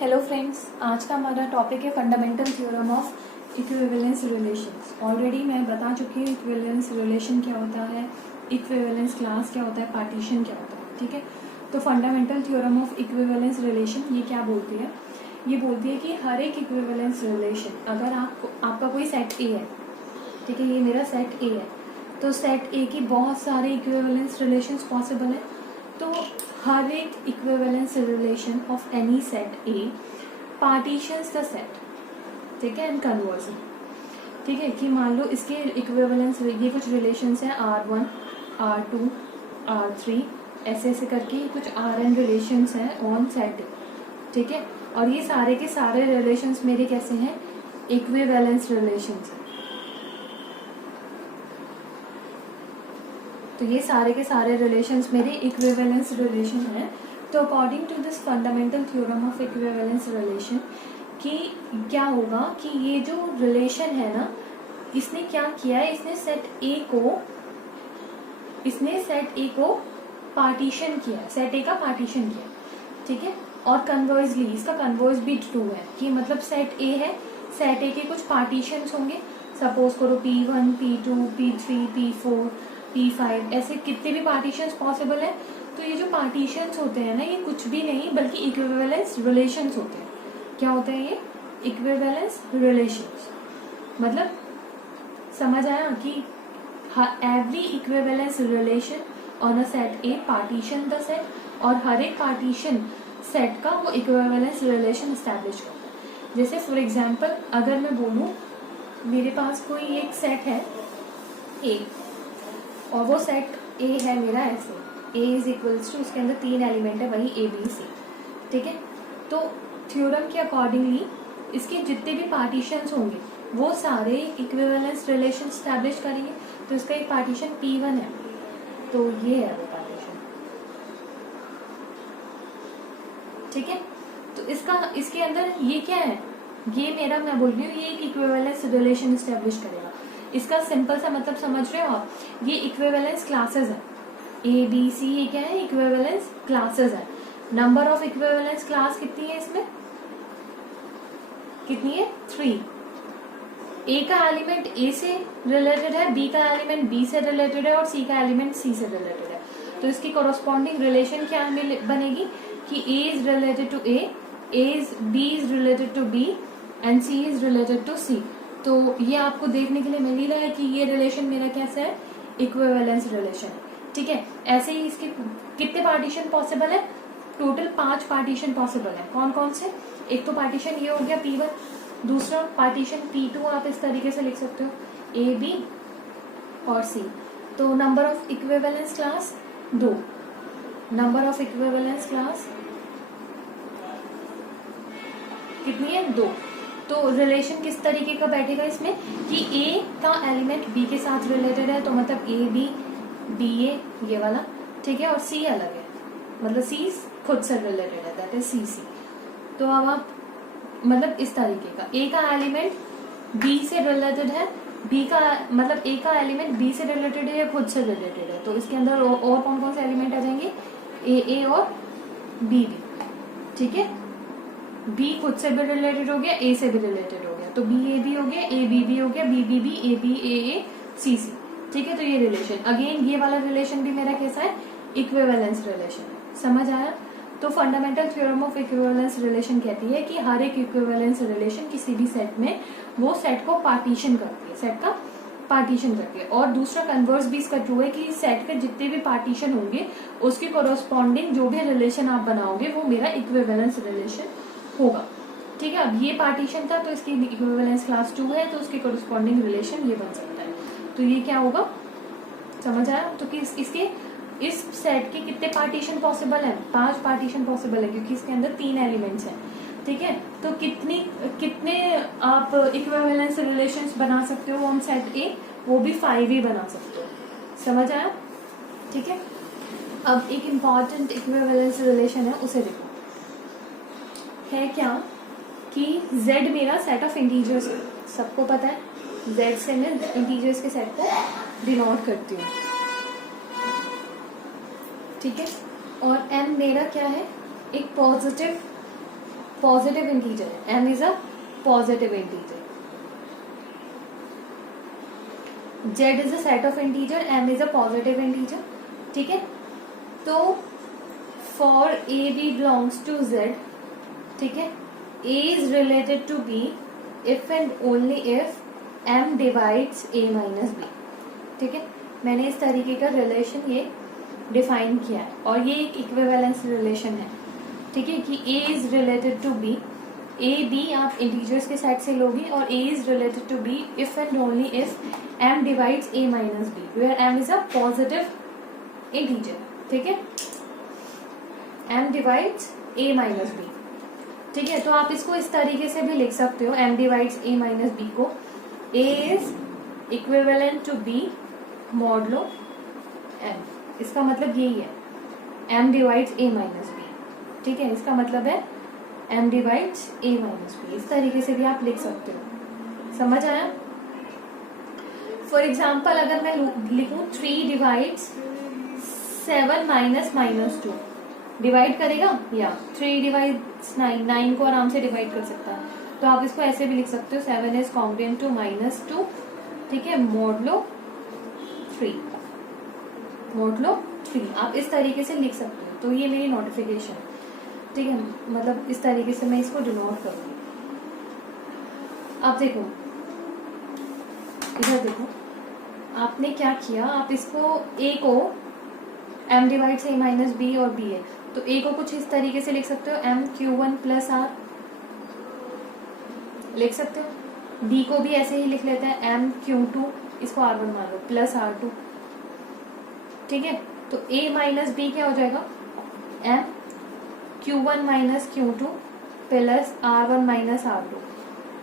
Hello friends, आज का हमारा टॉपिक है fundamental theorem of equivalence relations. Already मैं बता चुकी हूँ इक्विवेलेंस रिलेशन क्या होता है, इक्विवेलेंस क्लास क्या होता है, पार्टीशन क्या होता है। ठीक है, तो fundamental theorem of equivalence relation ये क्या बोलती है? ये बोलती है कि हर एक इक्विवेलेंस रिलेशन, अगर आपका कोई सेट ए है, ठीक है, ये मेरा सेट ए है, तो सेट ए की बहुत सारे इक्विवेलेंस रिलेशंस पॉसिबल है। तो हर एक equivalence relation of any set A partitions the set, ठीक है, एंड कन्वर्स। ठीक है, कि मान लो इसके इक्विवेलेंस ये कुछ रिलेशंस हैं R1, R2, R3 ऐसे ऐसे करके कुछ Rn रिलेशंस हैं ऑन सेट ए। ठीक है, और ये सारे के सारे रिलेशंस मेरे कैसे हैं? इक्विवेलेंस रिलेशंस हैं। तो ये सारे के सारे रिलेशंस मेरे इक्विवेलेंस रिलेशन हैं। तो according to this fundamental theorem of equivalence relation कि क्या होगा कि ये जो रिलेशन है ना, इसने क्या किया है, इसने सेट ए को पार्टीशन किया, सेट ए का पार्टीशन किया। ठीक है, और कन्वर्सली इसका कन्वर्स भी ट्रू है कि मतलब सेट ए है, सेट ए के कुछ पार्टीशंस होंगे, सपोज करो P1, P2, P3, P4, P5 ऐसे कितने भी पार्टीशंस पॉसिबल है। तो ये जो पार्टीशंस होते हैं ना, ये कुछ भी नहीं बल्कि इक्विवेलेंस रिलेशंस होते हैं। क्या होते हैं ये? Equivalence relations. मतलब समझ आया कि every equivalence relation on a set A partition the set, और हर एक पार्टीशन सेट का वो इक्विवेलेंस रिलेशन एस्टैब्लिश करता है। जैसे फॉर एग्जाम्पल अगर मैं बोलूँ मेरे पास कोई एक सेट है ए, और वो सेट ए है मेरा ऐसे, ए इज इक्वल्स टू, उसके अंदर 3 एलिमेंट है, वही ए बी सी। ठीक है, तो थ्योरम के अकॉर्डिंगली इसके जितने भी पार्टीशंस होंगे वो सारे इक्विवेलेंस रिलेशन स्टैब्लिश करेंगे। तो इसका एक पार्टीशन P1 है, तो ये है वो पार्टीशन। ठीक है, तो इसके अंदर ये क्या है, ये मेरा, मैं बोल रही हूँ ये एक इक्विवेलेंस रिलेशन स्टैब्लिश करेगा। इसका सिंपल सा मतलब समझ रहे हो आप? ये इक्विवेलेंस क्लासेस है, ए बी सी, ये क्या है? इक्विवेलेंस क्लासेस है। नंबर ऑफ इक्विवेलेंस क्लास कितनी है इसमें? कितनी है? 3। ए का एलिमेंट ए से रिलेटेड है, बी का एलिमेंट बी से रिलेटेड है, और सी का एलिमेंट सी से रिलेटेड है। तो इसकी कॉरस्पॉन्डिंग रिलेशन क्या बनेगी कि A is related to A, B is related to B, and C is related to C. तो ये आपको देखने के लिए मिल ही रहा है कि ये रिलेशन मेरा कैसा है? Equivalence relation. ठीक है, ऐसे ही इसके कितने पार्टीशन पॉसिबल है? टोटल 5 पार्टीशन पॉसिबल है। कौन कौन से? एक तो पार्टीशन ये हो गया P1, दूसरा पार्टीशन P2 आप इस तरीके से लिख सकते हो, A, B और C। तो number of equivalence class 2, number of equivalence class कितनी है? 2। तो रिलेशन किस तरीके का बैठेगा इसमें कि A का एलिमेंट B के साथ रिलेटेड है, तो मतलब A B, B A ये वाला, ठीक है, और C अलग है, मतलब C खुद से रिलेटेड है, दैट इज C C। तो अब आप मतलब इस तरीके का A का एलिमेंट B से रिलेटेड है, B का मतलब A का एलिमेंट B से रिलेटेड है या खुद से रिलेटेड है, तो इसके अंदर और कौन कौन से एलिमेंट आ जाएंगे? A और B B। ठीक है, B खुद से भी रिलेटेड हो गया, A से भी रिलेटेड हो गया, तो B A B हो गया, A B B हो गया, B B B A B A A C C। ठीक है, तो ये रिलेशन, अगेन ये वाला रिलेशन भी मेरा कैसा है? Equivalence relation. समझ आया? तो fundamental theorem of equivalence relation कहती है कि हर एक इक्विवेलेंस रिलेशन किसी भी सेट में वो सेट को पार्टीशन करती है, सेट का पार्टीशन करती है। और दूसरा कन्वर्स भी इसका ट्रू है कि सेट के जितने भी पार्टीशन होंगे उसकी कोरोस्पॉन्डिंग जो भी रिलेशन आप बनाओगे वो मेरा इक्विवेलेंस रिलेशन होगा। ठीक है, अब ये पार्टीशन था तो इसकी इक्विवेलेंस क्लास 2 है, तो उसके कोरिस्पॉन्डिंग रिलेशन ये बन सकता है। तो ये क्या होगा? समझ आया? तो कि इसके इस सेट के कितने पार्टीशन पॉसिबल है? 5 पार्टीशन पॉसिबल है, क्योंकि इसके अंदर 3 एलिमेंट्स हैं। ठीक है, तो कितने आप इक्विवेलेंस रिलेशंस बना सकते हो ऑन सेट ए? वो भी 5 ही बना सकते हो। समझ आया? ठीक है, अब एक इम्पॉर्टेंट इक्विवेलेंस रिलेशन है, उसे देखो। है क्या कि Z मेरा सेट ऑफ इंटीजर्स है, सबको पता है, Z से मैं इंटीजर्स के सेट को डिनोट करती हूँ। ठीक है, और M मेरा क्या है? एक पॉजिटिव इंटीजर है, m is a positive integer, z is a set of integer, m is a positive integer, ठीक है। तो for a b belongs to z, ठीक है, a is related to b if and only if m divides a minus b, ठीक है। मैंने इस तरीके का रिलेशन ये डिफाइन किया है और ये एक इक्विवेलेंस रिलेशन है, ठीक है, कि a is related to b, a b आप इंटीजर्स के सेट से लोगे और a is related to b if and only if m divides a minus b, where m is a positive integer, ठीक है, m divides a minus b, ठीक है। तो आप इसको इस तरीके से भी लिख सकते हो, m divides a minus b को, a is equivalent to b modulo m, इसका मतलब यही है, m divides a minus b, ठीक है, इसका मतलब है m divides a minus b, इस तरीके से भी आप लिख सकते हो, समझ आया। फॉर एग्जाम्पल अगर मैं लिखूं 3 डिवाइड्स 7 माइनस माइनस 2, डिवाइड करेगा, या 3 डिवाइड्स 9, 9 को आराम से डिवाइड कर सकता है, तो आप इसको ऐसे भी लिख सकते हो 7 इज कॉन्ग्रुएंट टू माइनस 2, ठीक है, मॉडलो 3, मॉडलो 3, आप इस तरीके से लिख सकते हो। तो ये मेरी नोटिफिकेशन, ठीक है, मतलब इस तरीके से मैं इसको डिनोट करूंगी। अब देखो इधर देखो, आपने क्या किया, आप इसको a को m डिवाइड से a माइनस b और b है, तो a को कुछ इस तरीके से लिख सकते हो m q1 प्लस r, लिख सकते हो। b को भी ऐसे ही लिख लेते हैं m q2, इसको r1 मान लो, प्लस r2, ठीक है। तो a माइनस b क्या हो जाएगा, m q1 minus q2 plus r1 minus r2।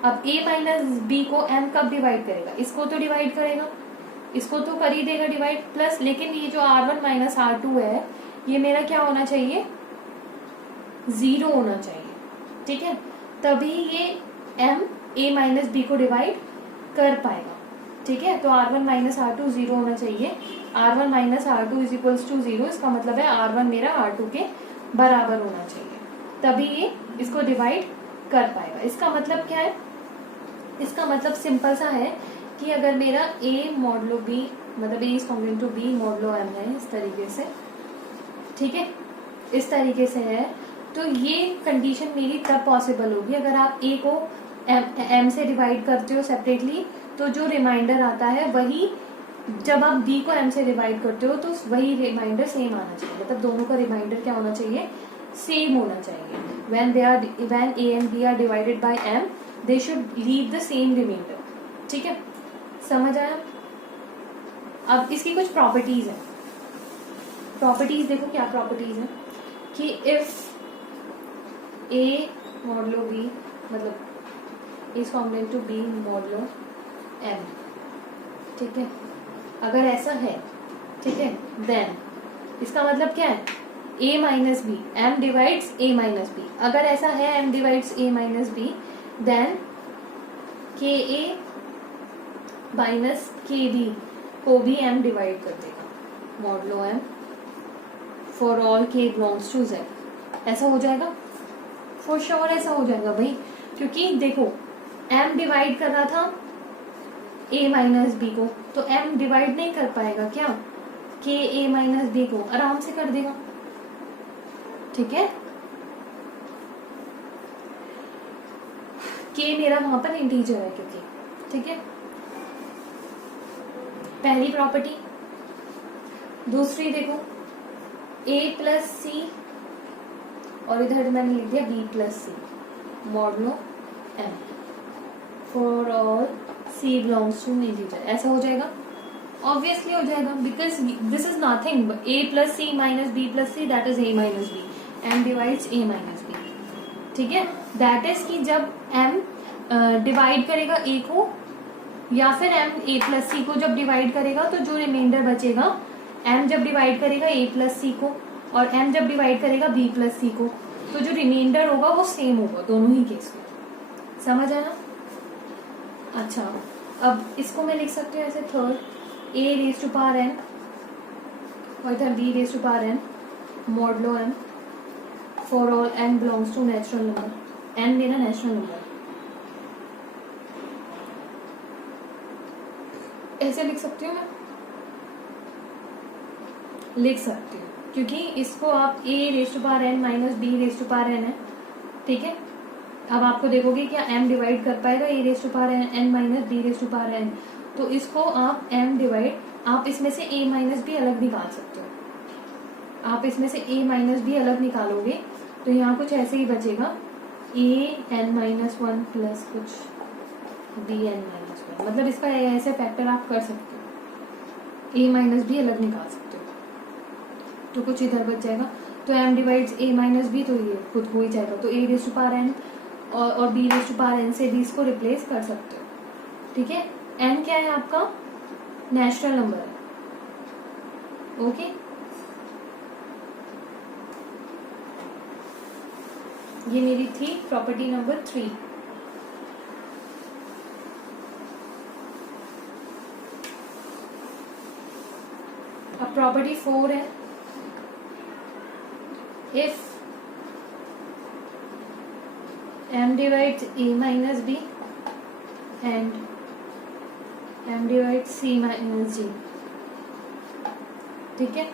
अब a माइनस b को m कब डिवाइड करेगा, इसको तो डिवाइड करेगा, इसको तो कर ही देगा डिवाइड, प्लस लेकिन ये जो r1 माइनस r2 है ये मेरा क्या होना चाहिए, 0 होना चाहिए, ठीक है, तभी ये m a माइनस b को डिवाइड कर पाएगा, ठीक है। तो r1 माइनस r2 0 होना चाहिए, r1 minus r2 is equals to 0, इसका मतलब है r1 मेरा r2 के बराबर होना चाहिए, तभी ये इसको डिवाइड कर पाएगा। इसका मतलब क्या है, इसका मतलब सिंपल सा है कि अगर मेरा a मॉडलो b, मतलब a is congruent to b modulo m है, इस तरीके से, ठीक है, इस तरीके से है, तो ये कंडीशन मेरी तब पॉसिबल होगी अगर आप a को m से डिवाइड करते हो सेपरेटली, तो जो रिमाइंडर आता है वही, जब आप b को m से डिवाइड करते हो तो वही रिमाइंडर सेम आना चाहिए, मतलब दोनों का रिमाइंडर क्या होना चाहिए, सेम होना चाहिए। when a and b are divided by m, they should leave the same remainder, ठीक है, समझ आया। अब इसकी कुछ प्रॉपर्टीज है, प्रॉपर्टीज देखो क्या प्रॉपर्टीज है, कि इफ a मॉडलो b, मतलब is congruent to b modulo m, ठीक है, अगर ऐसा है, ठीक है, देन इसका मतलब क्या है, a minus b, m divides a minus b, अगर ऐसा है m divides a minus b, then k a minus k b को भी m डिवाइड कर देगा, modulo m for all k belongs to z, ऐसा हो जाएगा, फॉर श्योर ऐसा हो जाएगा भाई, क्योंकि देखो m डिवाइड कर रहा था a माइनस बी को, तो m डिवाइड नहीं कर पाएगा क्या, k a माइनस बी को, आराम से कर देगा, ठीक है, k मेरा वहां पर इंटीजर है क्योंकि, ठीक है, पहली प्रॉपर्टी। दूसरी देखो a प्लस सी, और इधर मैंने लिख दिया b plus c modulo m for all c belongs to integer, ऐसा हो जाएगा, ऑब्वियसली हो जाएगा, because this is nothing a plus c minus b plus c, that is a minus b, m divides a minus b, ठीक है, that is कि जब m divide करेगा a को, या फिर m a प्लस सी को जब डिवाइड करेगा, तो जो रिमाइंडर बचेगा, m जब डिवाइड करेगा a प्लस सी को और m जब डिवाइड करेगा b प्लस सी को, तो जो रिमाइंडर होगा वो सेम होगा दोनों ही केस में, समझ आया। अच्छा, अब इसको मैं लिख सकती हूँ ऐसे, third a raise to power n और इधर b raise to power n modulo m for all n belongs to natural number, n मेरा नेचुरल नंबर है। ऐसे लिख सकती हूँ मैं, लिख सकती हूँ, क्योंकि इसको आप a raise to power n minus b raise to power n है, ठीक है। अब आपको देखोगे क्या m डिवाइड कर पाएगा a raise to power n minus b raise to power n, तो इसको आप m डिवाइड, आप इसमें से a माइनस b अलग निकाल सकते हो। आप इसमें से a माइनस b अलग निकालोगे तो यहाँ कुछ ऐसे ही बचेगा, a n minus one plus कुछ b n माइनस वन, मतलब इसका ऐसे फैक्टर आप कर सकते हो, a माइनस b अलग निकाल सकते हो, तो कुछ इधर बच जाएगा। तो m divides a minus b, तो ये खुद हो ही जाएगा, तो a raise to power n और b raise to power n से भी इसको रिप्लेस कर सकते हो, ठीक है। n क्या है आपका, नेचुरल नंबर है, ओके। ये मेरी थी प्रॉपर्टी नंबर 3। अब प्रॉपर्टी 4 है, if m divides a minus b and m divides c minus g, ठीक है।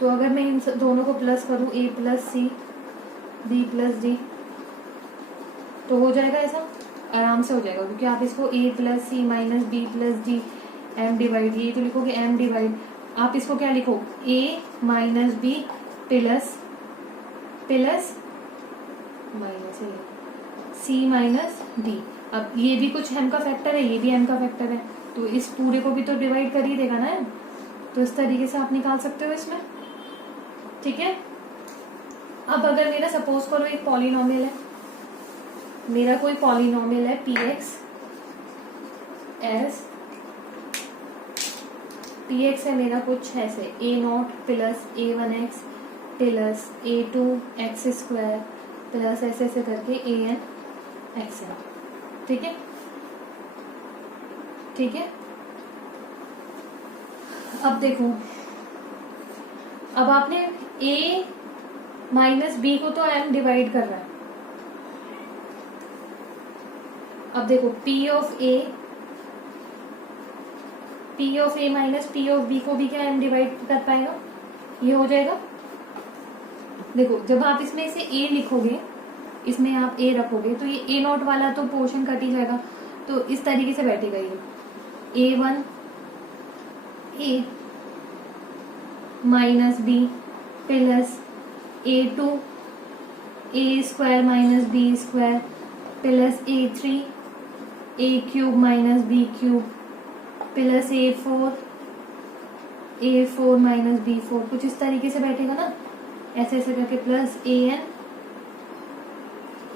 तो अगर मैं इन दोनों को प्लस करूं, a plus c b plus d, तो हो जाएगा ऐसा, आराम से हो जाएगा, क्योंकि आप इसको a plus c minus b plus d m divide, ये तो लिखोगे m डिवाइड, आप इसको क्या लिखो, a minus b plus plus minus c minus d. अब ये भी कुछ m का फैक्टर है, ये भी m का फैक्टर है, तो इस पूरे को भी तो डिवाइड कर ही देगा ना, तो इस तरीके से आप निकाल सकते हो इसमें, ठीक है। अब अगर मेरा सपोज करो एक पॉलिनोमियल है, मेरा कोई पॉलिनोमियल है px है मेरा कुछ ऐसे a0 plus a1x plus a2x square plus ऐसे ऐसे करके an x है, ठीक है, ठीक है। अब देखो, अब आपने a माइनस b को तो m डिवाइड कर रहा है, अब देखो p of a minus p of b को भी क्या m डिवाइड कर पाएगा, ये हो जाएगा। देखो जब आप इसमें से a लिखोगे, इसमें आप a रखोगे, तो ये a0 वाला तो पोर्शन कट ही जाएगा, तो इस तरीके से बैठेगा ये a1 a minus b plus a2 a square minus b square plus a3 a cube minus b cube plus a4 minus b4, कुछ इस तरीके से बैठेगा ना, ऐसे ऐसे करके, plus a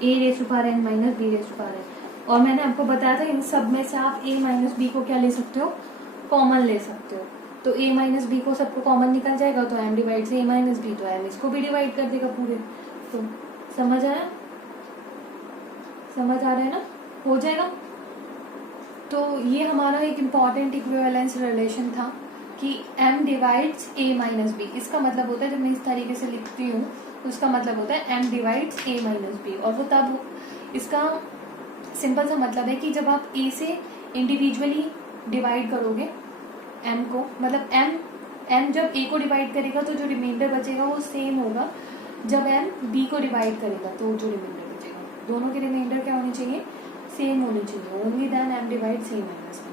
raise to power n minus b raise to power n। और मैंने आपको बताया था इन सब में से आप a माइनस b को क्या ले सकते हो, कॉमन ले सकते हो, तो a माइनस बी को सबको कॉमन निकल जाएगा, तो m divide a minus b, तो m इसको भी डिवाइड कर देगा पूरे, तो समझ आया, समझ आ रहा है ना, हो जाएगा। तो ये हमारा एक इम्पॉर्टेंट इक्विवेलेंस रिलेशन था कि m divides a minus b, इसका मतलब होता है जब मैं इस तरीके से लिखती हूँ तो उसका मतलब होता है m divides a minus b, और वो तब, इसका सिंपल सा मतलब है कि जब आप a से इंडिविजुअली डिवाइड करोगे m को, मतलब m जब a को डिवाइड करेगा तो जो रिमाइंडर बचेगा वो सेम होगा जब m b को डिवाइड करेगा, तो जो रिमाइंडर बचेगा, दोनों के रिमाइंडर क्या होने चाहिए, सेम होने चाहिए, only then m divide a minus b,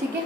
ठीक है।